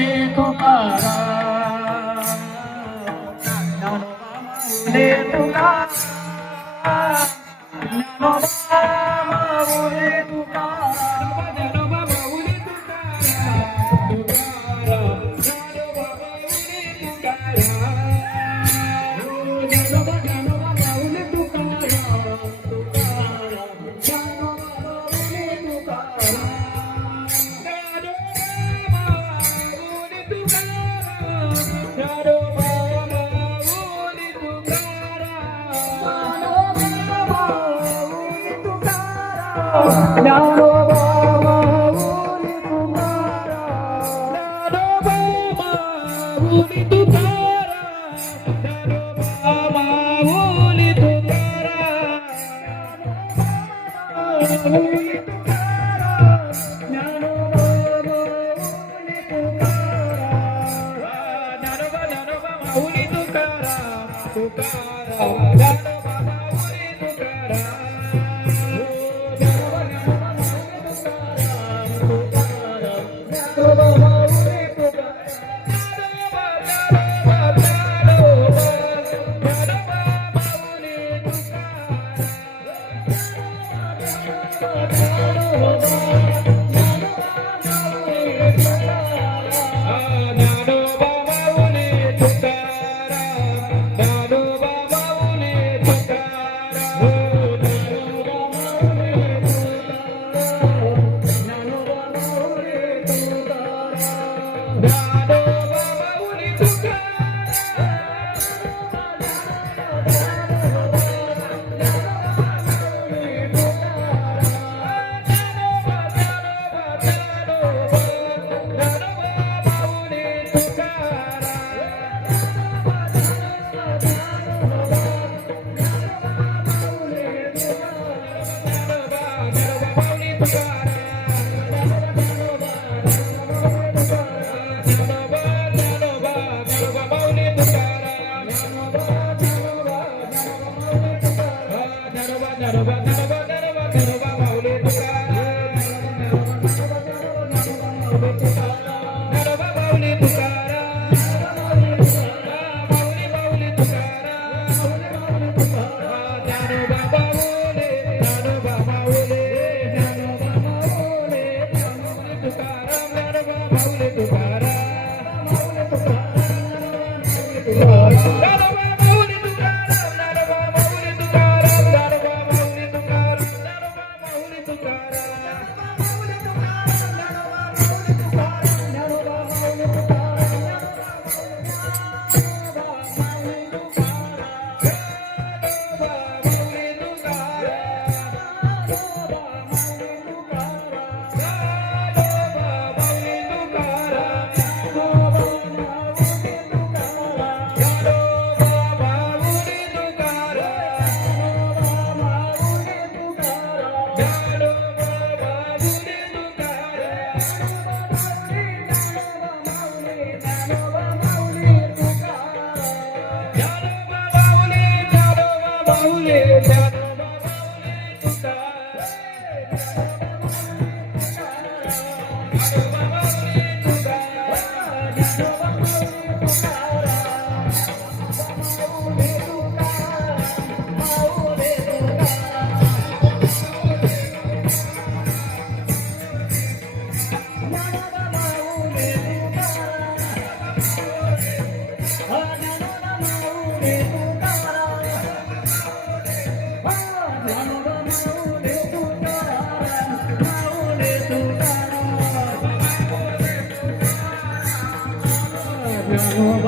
ले तुकारा ले तुकारा हो now, now.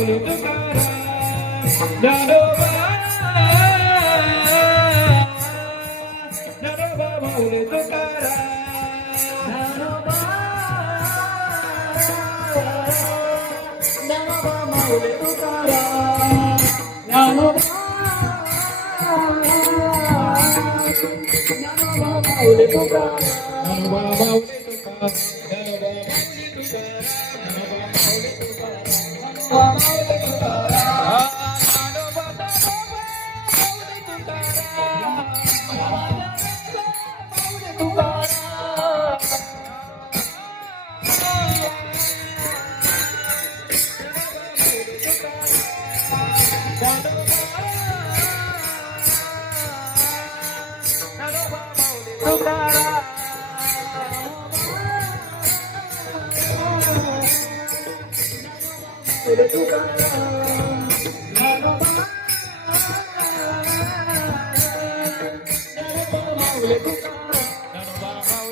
Ramulu Thank you. বাবা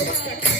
Música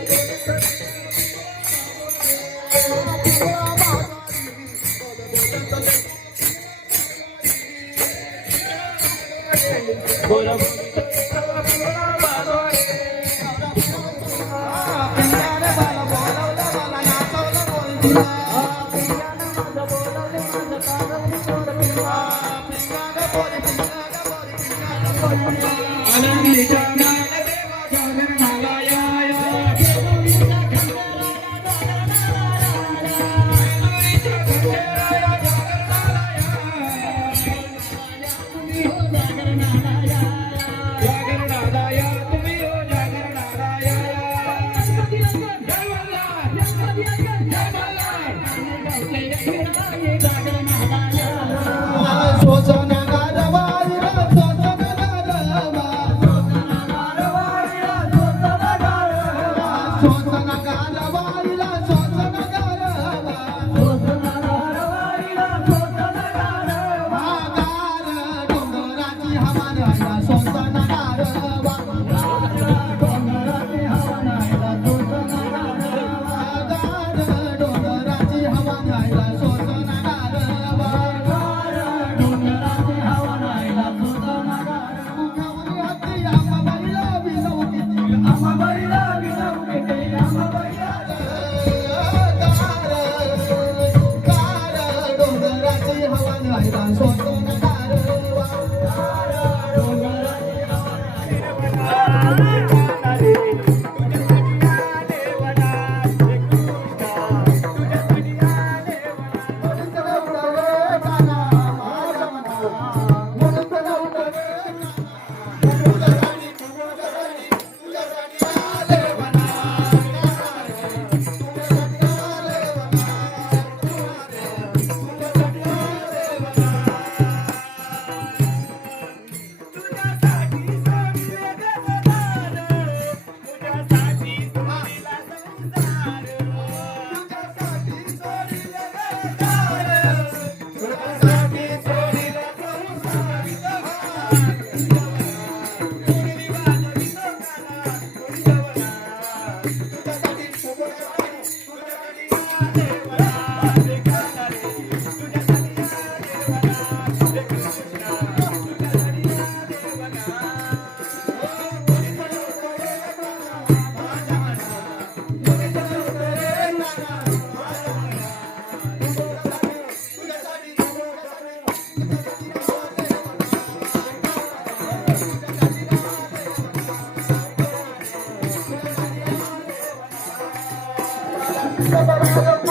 I'm gonna make.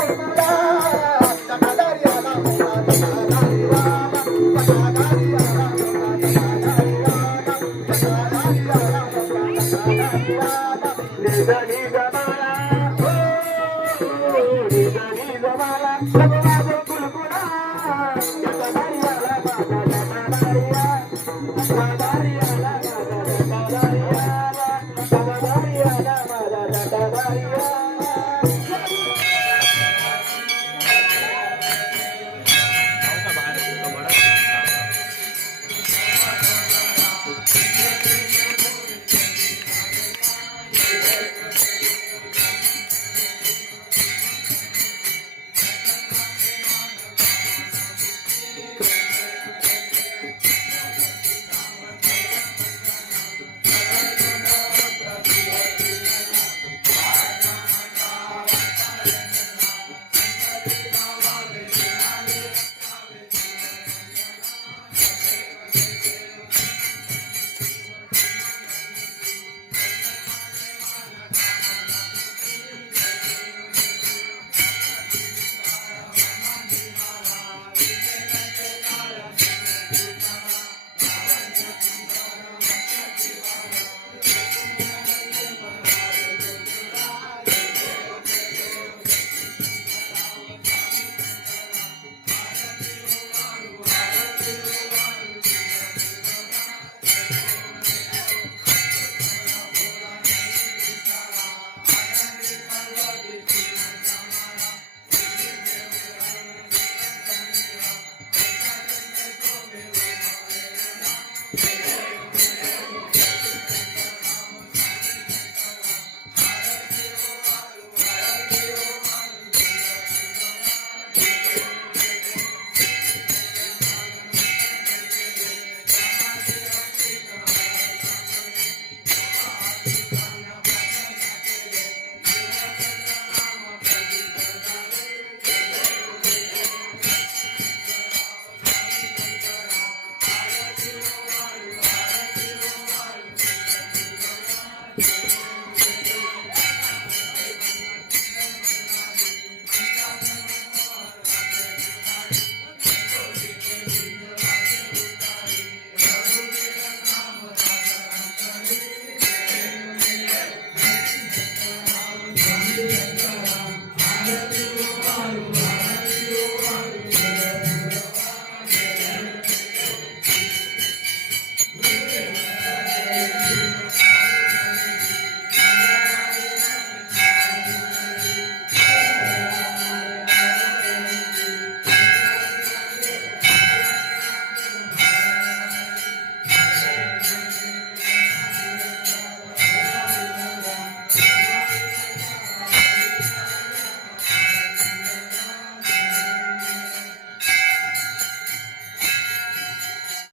Allah.